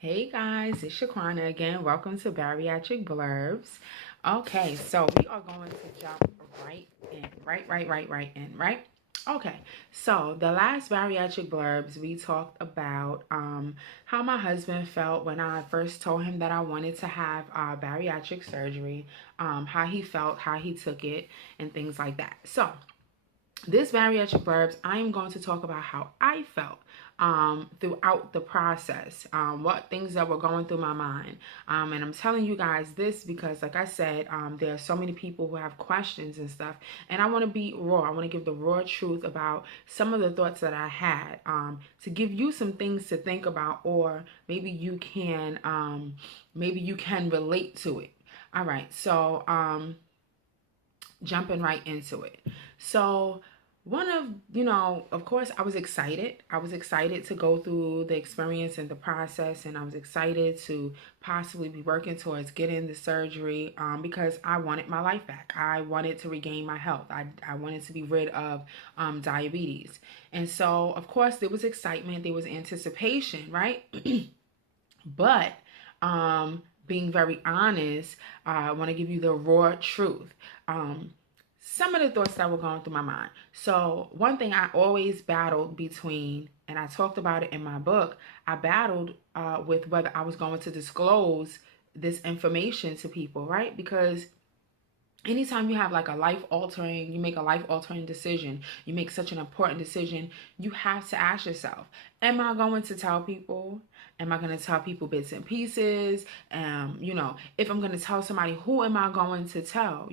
Hey guys, it's Shaquana again. Welcome to Bariatric Blurbs. Okay, so we are going to jump right in. Right? Okay, so the last Bariatric Blurbs, we talked about how my husband felt when I first told him that I wanted to have bariatric surgery, how he felt, how he took it, and things like that. So this bariatric blurbs, I am going to talk about how I felt throughout the process, what things that were going through my mind. And I'm telling you guys this because, like I said, there are so many people who have questions and stuff. And I want to be raw. I want to give the raw truth about some of the thoughts that I had to give you some things to think about, or maybe you can relate to it. All right. So, jumping right into it. So, of course, I was excited. I was excited to go through the experience and the process, and I was excited to possibly be working towards getting the surgery because I wanted my life back. I wanted to regain my health. I wanted to be rid of diabetes. And so, of course, there was excitement, there was anticipation, right? But being very honest, I want to give you the raw truth. Some of the thoughts that were going through my mind. So, one thing I always battled between, and I talked about it in my book, I battled with whether I was going to disclose this information to people, right? Because anytime you have like you make a life altering decision, you make such an important decision, you have to ask yourself, am I going to tell people? Am I going to tell people bits and pieces? If I'm going to tell somebody, who am I going to tell?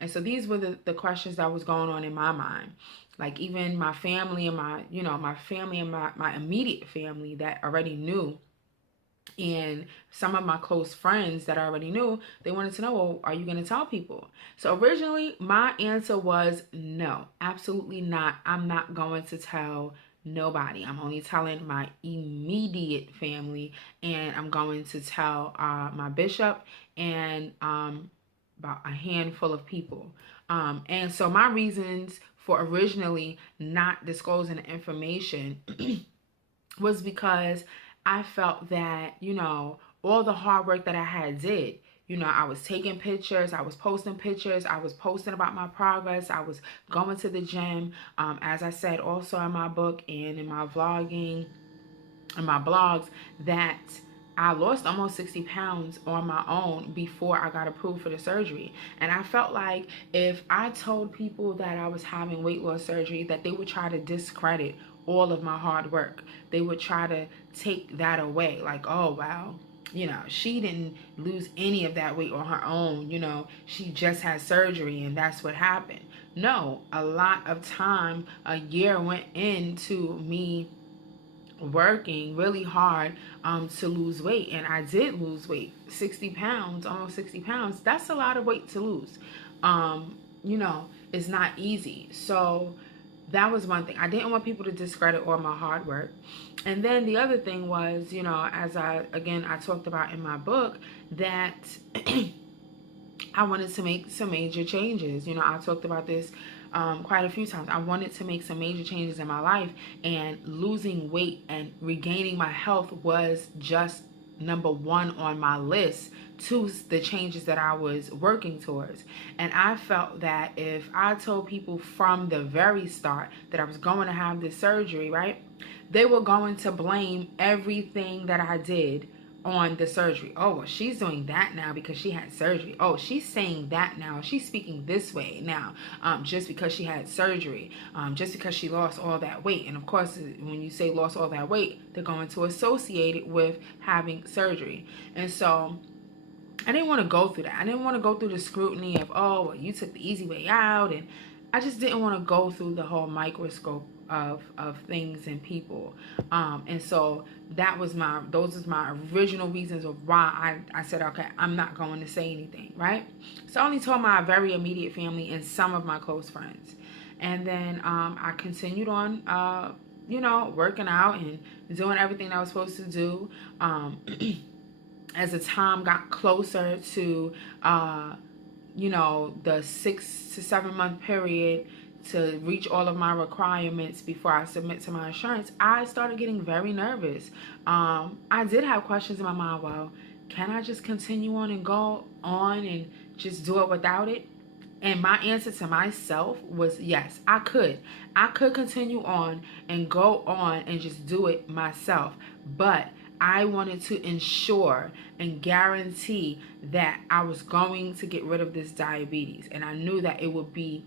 And so these were the questions that was going on in my mind. Like even my family and my immediate family that already knew, and some of my close friends that I already knew, they wanted to know, well, are you going to tell people? So originally, my answer was no, absolutely not. I'm not going to tell nobody. I'm only telling my immediate family, and I'm going to tell my bishop and about a handful of people. And so my reasons for originally not disclosing the information was because I felt that, all the hard work that I had did, I was taking pictures, I was posting pictures, I was posting about my progress, I was going to the gym, as I said also in my book and in my vlogging and my blogs, that I lost almost 60 pounds on my own before I got approved for the surgery. And I felt like if I told people that I was having weight loss surgery, that they would try to discredit all of my hard work. They would try to take that away. Like, oh, wow, she didn't lose any of that weight on her own. She just had surgery and that's what happened. No, a lot of time, a year went into me working really hard to lose weight, and I did lose weight. 60 pounds, almost 60 pounds, that's a lot of weight to lose. It's not easy. So that was one thing. I didn't want people to discredit all my hard work. And then the other thing was, as I talked about in my book, that I wanted to make some major changes. I talked about this quite a few times. I wanted to make some major changes in my life, and losing weight and regaining my health was just number one on my list to the changes that I was working towards. And I felt that if I told people from the very start that I was going to have this surgery, right, they were going to blame everything that I did on the surgery. Oh, well, she's doing that now because she had surgery. Oh, she's saying that now. She's speaking this way now just because she had surgery, just because she lost all that weight. And of course, when you say lost all that weight, they're going to associate it with having surgery. And so I didn't want to go through that. I didn't want to go through the scrutiny of, oh, well, you took the easy way out. And I just didn't want to go through the whole microscope of things and people. And so those was my original reasons of why I said, okay, I'm not going to say anything, right? So I only told my very immediate family and some of my close friends. And then I continued on, working out and doing everything I was supposed to do. As the time got closer to, the 6 to 7 month period to reach all of my requirements before I submit to my insurance, I started getting very nervous. I did have questions in my mind. Well, can I just continue on and go on and just do it without it? And my answer to myself was yes, I could. I could continue on and go on and just do it myself. But I wanted to ensure and guarantee that I was going to get rid of this diabetes. And I knew that it would be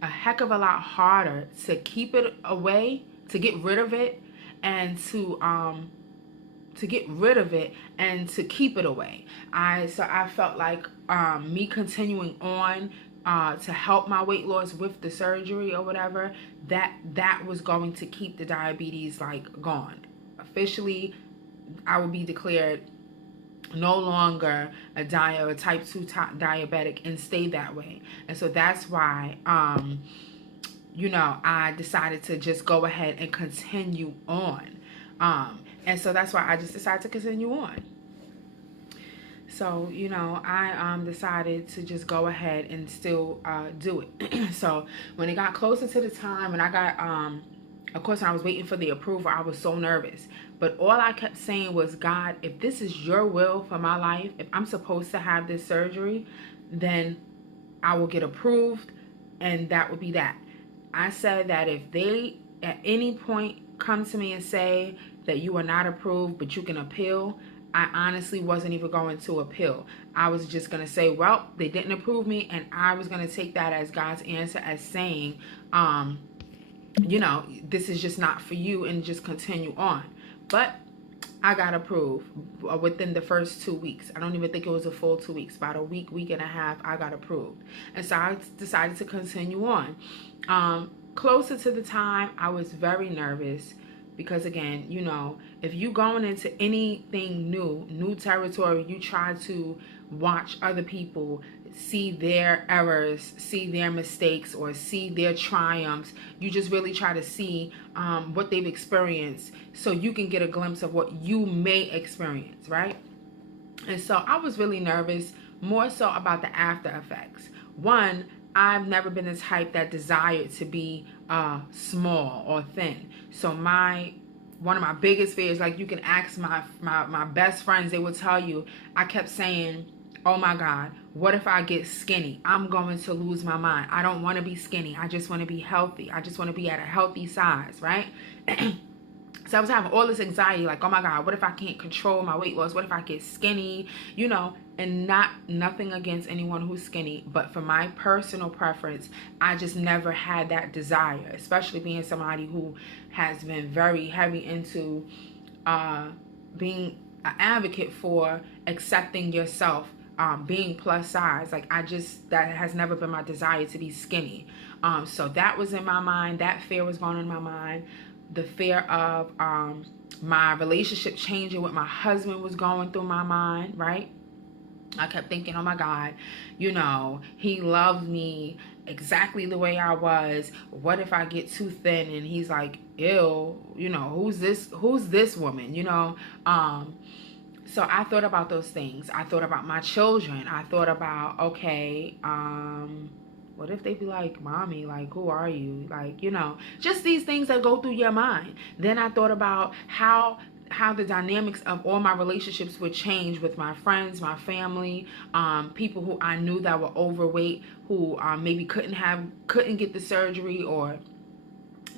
a heck of a lot harder to keep it away, to get rid of it, and to get rid of it and to keep it away. So I felt like me continuing on to help my weight loss with the surgery or whatever, that was going to keep the diabetes like gone. Officially, I would be declared no longer a type 2 diabetic and stay that way. And so that's why I decided to just go ahead and continue on. And so that's why I just decided to continue on. So, I decided to just go ahead and still do it. So when it got closer to the time and I got, of course, when I was waiting for the approval, I was so nervous. But all I kept saying was, God, if this is your will for my life, if I'm supposed to have this surgery, then I will get approved, and that would be that. I said that if they at any point come to me and say that you are not approved, but you can appeal, I honestly wasn't even going to appeal. I was just going to say, well, they didn't approve me, and I was going to take that as God's answer, as saying, this is just not for you, and just continue on. But I got approved within the first 2 weeks. I don't even think it was a full 2 weeks. About a week and a half, I got approved. And so I decided to continue on. Closer to the time, I was very nervous because, again, if you going into anything new territory, you try to watch other people, see their errors, see their mistakes, or see their triumphs. You just really try to see what they've experienced so you can get a glimpse of what you may experience, right? And so I was really nervous, more so about the after effects. One, I've never been the type that desired to be small or thin. So one of my biggest fears, like you can ask my best friends, they will tell you, I kept saying, oh my God, what if I get skinny? I'm going to lose my mind. I don't want to be skinny. I just want to be healthy. I just want to be at a healthy size, right? So I was having all this anxiety, like, oh my God, what if I can't control my weight loss? What if I get skinny? And nothing against anyone who's skinny, but for my personal preference, I just never had that desire, especially being somebody who has been very heavy into being an advocate for accepting yourself, being plus size. Like, that has never been my desire to be skinny. So that was in my mind. That fear was going on in my mind. The fear of my relationship changing with my husband was going through my mind, right? I kept thinking, oh my God, he loved me exactly the way I was. What if I get too thin and he's like, ew, who's this woman, So I thought about those things. I thought about my children. I thought about, okay, what if they be like, mommy, like, who are you? Like, just these things that go through your mind. Then I thought about how the dynamics of all my relationships would change with my friends, my family, people who I knew that were overweight, who maybe couldn't get the surgery, or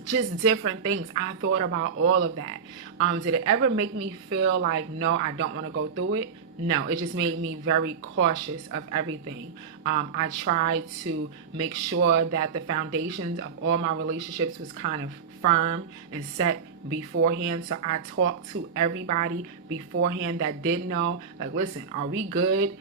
just different things. I thought about all of that. Did it ever make me feel like, no, I don't want to go through it? No, it just made me very cautious of everything. I tried to make sure that the foundations of all my relationships was kind of firm and set beforehand. So I talked to everybody beforehand that did know, like, listen, are we good?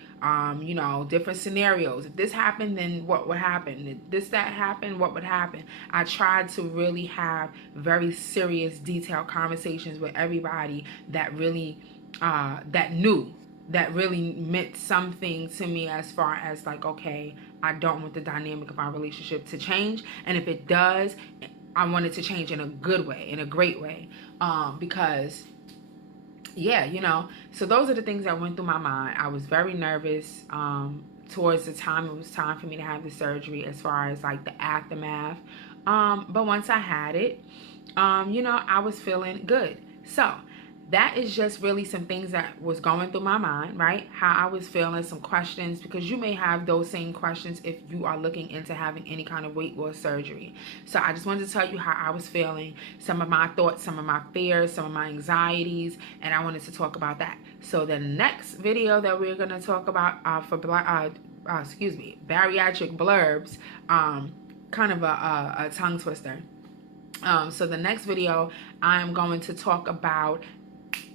Different scenarios. If this happened, then what would happen? If that happened, what would happen? I tried to really have very serious, detailed conversations with everybody that really, that really meant something to me, as far as like, okay, I don't want the dynamic of our relationship to change. And if it does, I want it to change in a good way, in a great way. Because so those are the things that went through my mind. I was very nervous towards the time it was time for me to have the surgery, as far as like the aftermath But once I had it, I was feeling good. So that is just really some things that was going through my mind, right? How I was feeling, some questions, because you may have those same questions if you are looking into having any kind of weight loss surgery. So I just wanted to tell you how I was feeling, some of my thoughts, some of my fears, some of my anxieties, and I wanted to talk about that. So the next video that we're going to talk about bariatric blurbs, kind of a tongue twister. So the next video, I'm going to talk about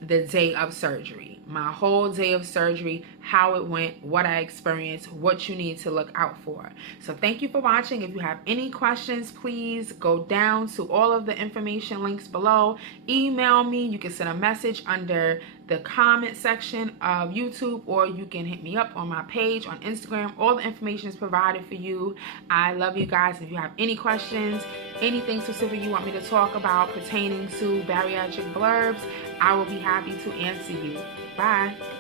the day of surgery, my whole day of surgery, how it went, what I experienced, what you need to look out for. So thank you for watching. If you have any questions, please go down to all of the information links below. Email me. You can send a message under the comment section of YouTube, or you can hit me up on my page on Instagram. All the information is provided for you. I love you guys. If you have any questions, anything specific you want me to talk about pertaining to bariatric blurbs, I will be happy to answer you. Bye.